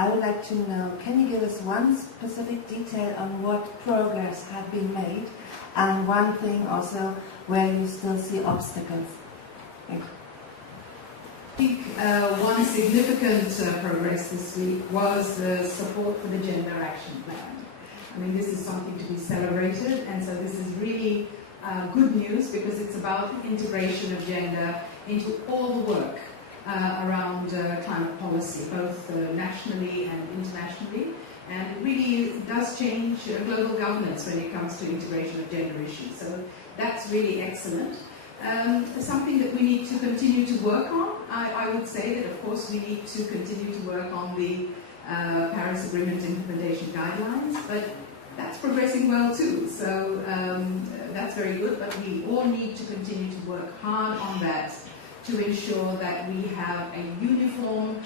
I would like to know, can you give us one specific detail on what progress has been made, and one thing also where you still see obstacles? Thank you. I think one significant progress this week was the support for the Gender Action Plan. I mean, this is something to be celebrated, and so this is really good news because it's about integration of gender into all the work around climate policy, both nationally and internationally, and it really does change global governance when it comes to integration of gender issues. So that's really excellent. Something that we need to continue to work on. I would say that, of course, we need to continue to work on the Paris Agreement implementation guidelines, but that's progressing well too. So that's very good, but we all need to continue to work hard on that to ensure that we have a uniform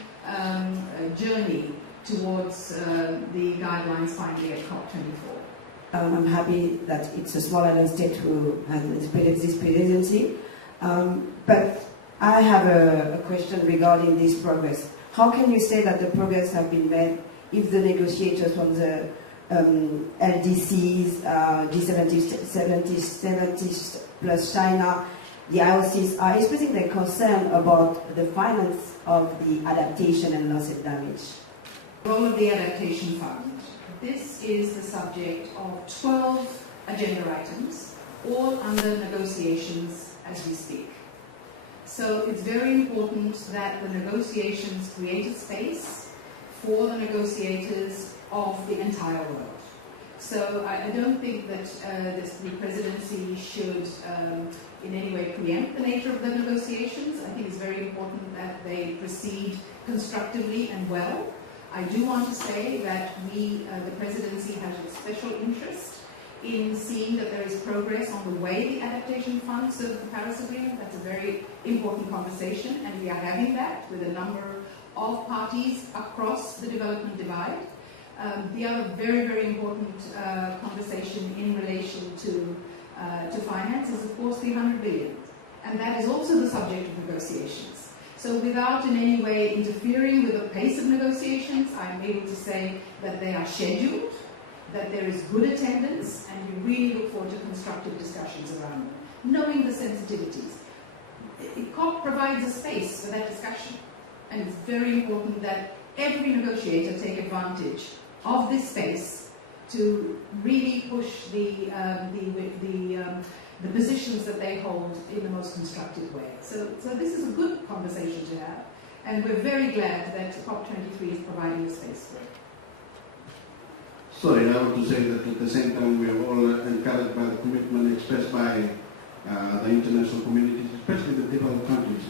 journey towards the guidelines finally at COP24. I'm happy that it's a small island state who has this presidency. But I have a question regarding this progress. How can you say that the progress has been made if the negotiators from the LDCs, G70 plus China, the IOCs are expressing their concern about the finance of the adaptation and loss and damage? The role of the Adaptation Fund. This is the subject of 12 agenda items, all under negotiations as we speak. So it's very important that the negotiations create a space for the negotiators of the entire world. So I don't think that the presidency should in any way preempt the nature of the negotiations. I think it's very important that they proceed constructively and well. I do want to say that we, the presidency, has a special interest in seeing that there is progress on the way the Adaptation Fund serves the Paris Agreement. That's a very important conversation, and we are having that with a number of parties across the development divide. The other very, very important conversation in relation to finance is, of course, the 100 billion. And that is also the subject of negotiations. So without in any way interfering with the pace of negotiations, I'm able to say that they are scheduled, that there is good attendance, and we really look forward to constructive discussions around them, knowing the sensitivities. COP provides a space for that discussion, and it's very important that every negotiator take advantage of this space to really push the positions that they hold in the most constructive way. So this is a good conversation to have, and we're very glad that COP23 is providing a space for it. Sorry, I want to say that at the same time we are all encouraged by the commitment expressed by the international communities, especially the developed countries,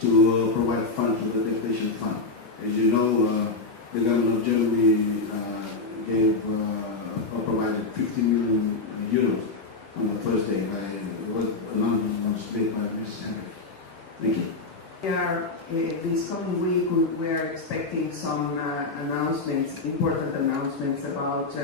to provide funds to the Adaptation Fund. As you know, the government of Germany gave or provided 50 million euros on the first day. It was announced today by Mrs. Henry. Thank you. This coming week we are expecting some announcements, important announcements about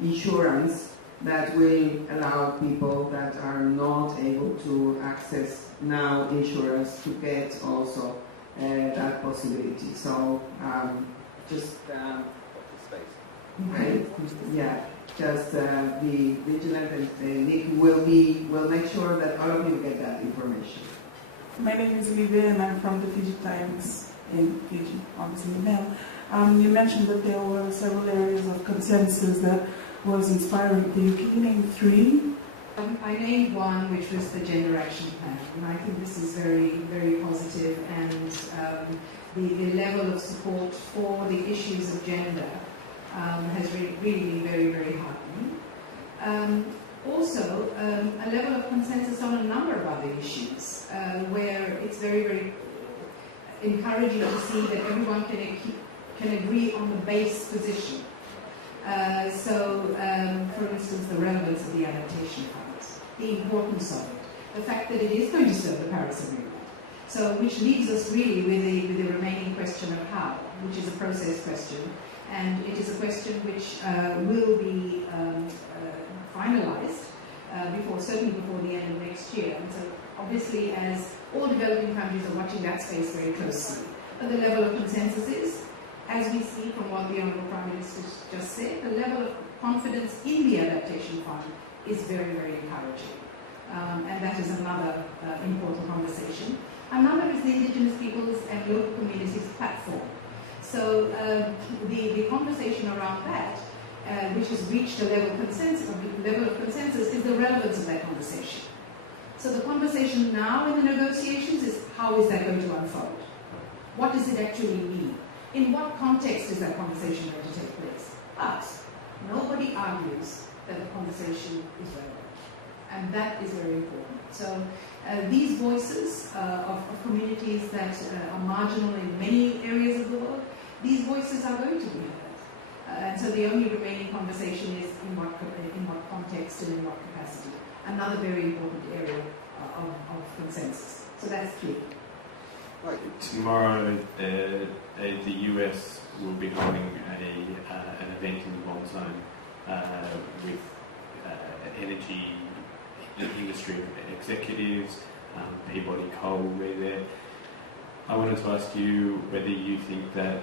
insurance that will allow people that are not able to access now insurance to get also that possibility. So just be vigilant, and Nick will make sure that all of you get that information. My name is Olivia, and I'm from the Fiji Times in Fiji, obviously now. You mentioned that there were several areas of consensus that was inspiring to you. Can you name three? I named one, which was the Gender Action Plan, and I think this is very, very positive, and the level of support for the issues of gender has really been very, very heartening. Also, a level of consensus on a number of other issues, where it's very, very encouraging to see that everyone can agree on the base position. For instance, the relevance of the adaptation funds, the importance of it, the fact that it is going to serve the Paris Agreement. So, which leaves us really with the remaining question of how, which is a process question, and it is a question which will be finalized certainly before the end of next year. And so, obviously, as all developing countries are watching that space very closely, but the level of consensus is as we see from what the Honourable Prime Minister just said, the level of confidence in the Adaptation Fund is very, very encouraging. And that is another important conversation. Another is the Indigenous Peoples and Local Communities platform. So the conversation around that, which has reached a level of consensus, is the relevance of that conversation. So the conversation now in the negotiations is how is that going to unfold? What does it actually mean? In what context is that conversation going to take place? But nobody argues that the conversation is relevant. And that is very important. So these voices of communities that are marginal in many areas of the world, these voices are going to be heard. And so the only remaining conversation is in what context and in what capacity. Another very important area of consensus. So that's clear. Tomorrow, the US will be holding an event in the Bond Zone with energy industry executives, Peabody Coal will be there. I wanted to ask you whether you think that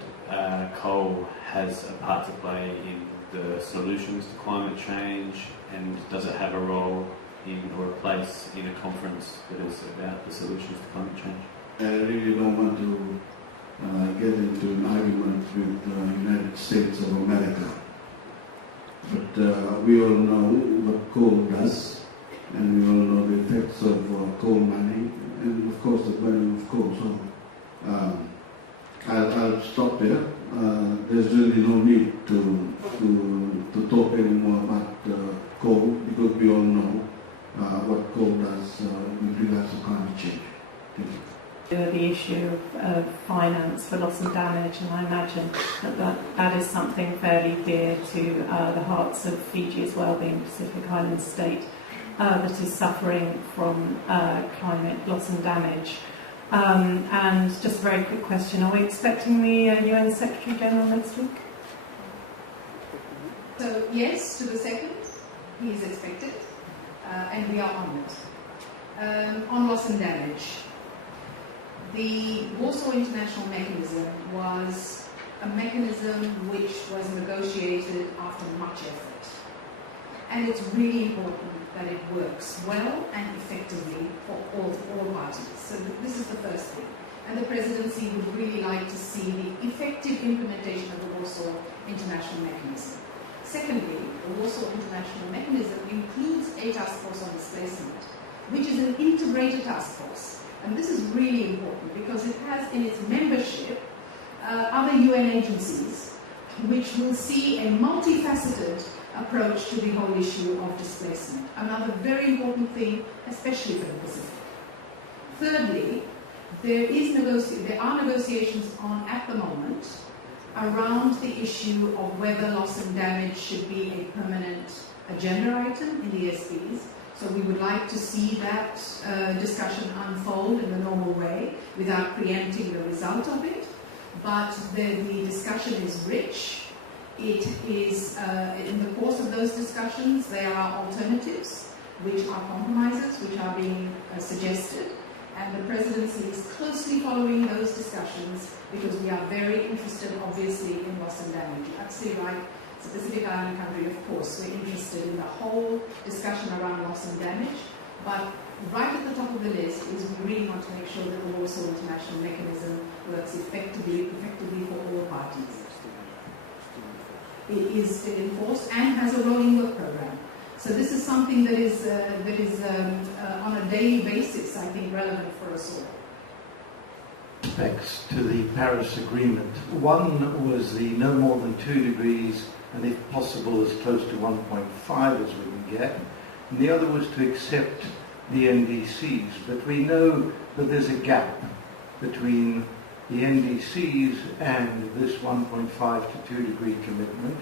coal has a part to play in the solutions to climate change, and does it have a role in or a place in a conference that is about the solutions to climate change? I really don't want to get into an argument with the United States of America. But we all know what coal does, and we all know the effects of coal mining, and of course the burning of coal. So I'll stop there. There's really no need to talk anymore about coal, because we all know what coal does with regards to climate change. Thank you. The issue of finance for loss and damage, and I imagine that is something fairly dear to the hearts of Fiji as well, being a Pacific Island state that is suffering from climate loss and damage. And just a very quick question, are we expecting the UN Secretary General next week? So yes, to the second, he is expected, and we are on it. On loss and damage. The Warsaw International Mechanism was a mechanism which was negotiated after much effort. And it's really important that it works well and effectively for all parties. So this is the first thing. And the Presidency would really like to see the effective implementation of the Warsaw International Mechanism. Secondly, the Warsaw International Mechanism includes a task force on displacement, which is an integrated task force. And this is really important because it has in its membership other UN agencies which will see a multifaceted approach to the whole issue of displacement. Another very important thing, especially for the Pacific. Thirdly, there are negotiations on at the moment around the issue of whether loss and damage should be a permanent agenda item in the SPs. So we would like to see that discussion unfold in the normal way without preempting the result of it. But the discussion is rich. It is, in the course of those discussions, there are alternatives, which are compromises, which are being suggested. And the Presidency is closely following those discussions because we are very interested, obviously, in loss and damage. You're absolutely right. It's a Pacific Island country, of course. We're interested in the whole discussion around loss and damage. But right at the top of the list is we really want to make sure that the Warsaw International Mechanism works effectively for all parties. It is still in force and has a rolling work program. So this is something that is on a daily basis, I think, relevant for us all. Respects to the Paris Agreement. One was the no more than 2 degrees, and if possible as close to 1.5 as we can get. And the other was to accept the NDCs. But we know that there's a gap between the NDCs and this 1.5 to 2 degree commitment.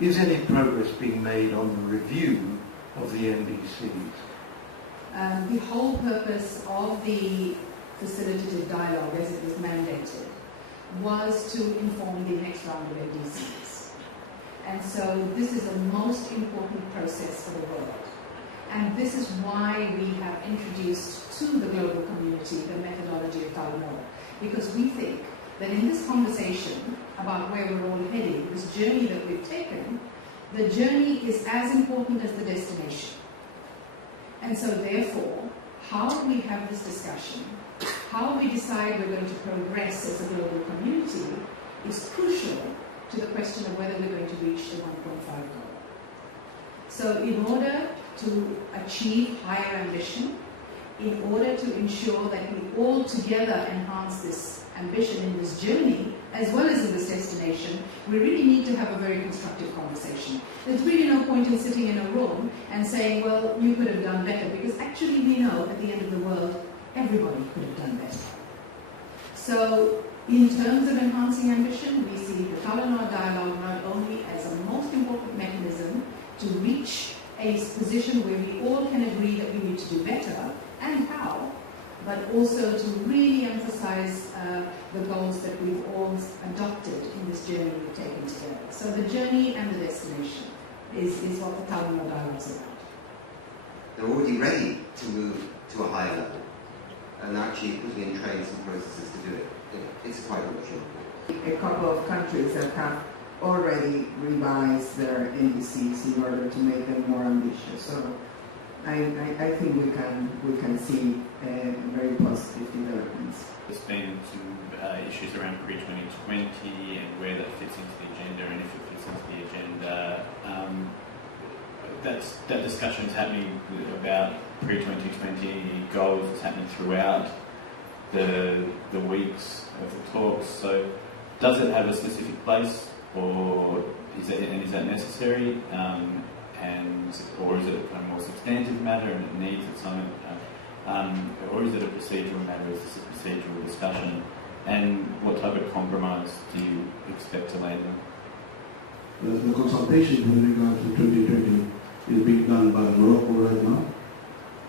Is any progress being made on the review of the NDCs? The whole purpose of the facilitative dialogue, as it was mandated, was to inform the next round of NDCs. And so this is the most important process for the world. And this is why we have introduced to the global community the methodology of Talanoa. Because we think that in this conversation, about where we're all heading, this journey that we've taken, the journey is as important as the destination. And so therefore, how we have this discussion, how we decide we're going to progress as a global community is crucial to the question of whether we're going to reach the 1.5 goal. So in order to achieve higher ambition, in order to ensure that we all together enhance this ambition in this journey, as well as in this destination, we really need to have a very constructive conversation. There's really no point in sitting in a room and saying, well, you could have done better, because actually we know at the end of the world, everybody could have done better. So, in terms of enhancing ambition, we see the Talanoa Dialogue not only as a most important mechanism to reach a position where we all can agree that we need to do better, and how, but also to really emphasize the goals that we've all adopted in this journey we've taken together. So the journey and the destination is what the Talanoa Dialogue is about. They're already ready to move to a higher level, and actually putting in trains and processes to do it. It's quite mature. A couple of countries that have already revised their NDCs in order to make them more ambitious. So I think we can see very positive developments. There's been some issues around pre-2020 and where that fits into the agenda, and if it fits into the agenda. That discussion is happening about pre-2020 goals. It's happening throughout the weeks of the talks. So, does it have a specific place, or is that necessary? Or is it a more substantive matter and it needs its own, or is it a procedural matter? Is this a procedural discussion? And what type of compromise do you expect to land in? The consultation with regard to 2020 is being done by Morocco right now,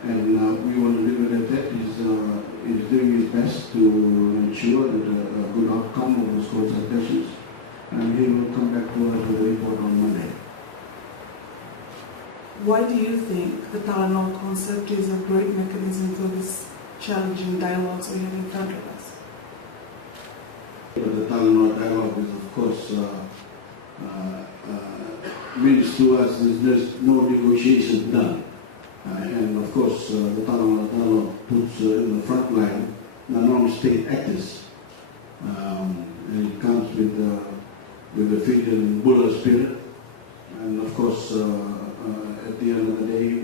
and we want to leave it at that. Is doing his best to ensure that a good outcome of those consultations, and he will come back to us with a report on Monday. Why do you think the Talanoa concept is a great mechanism for this challenging dialogues we have in front of us? The Talanoa Dialogue is, of course, means to us there's no negotiation done. And of course, the Talanoa Dialogue puts in the front line the non-state actors. And it comes with the Fijian Bulla spirit. And of course, at the end of the day,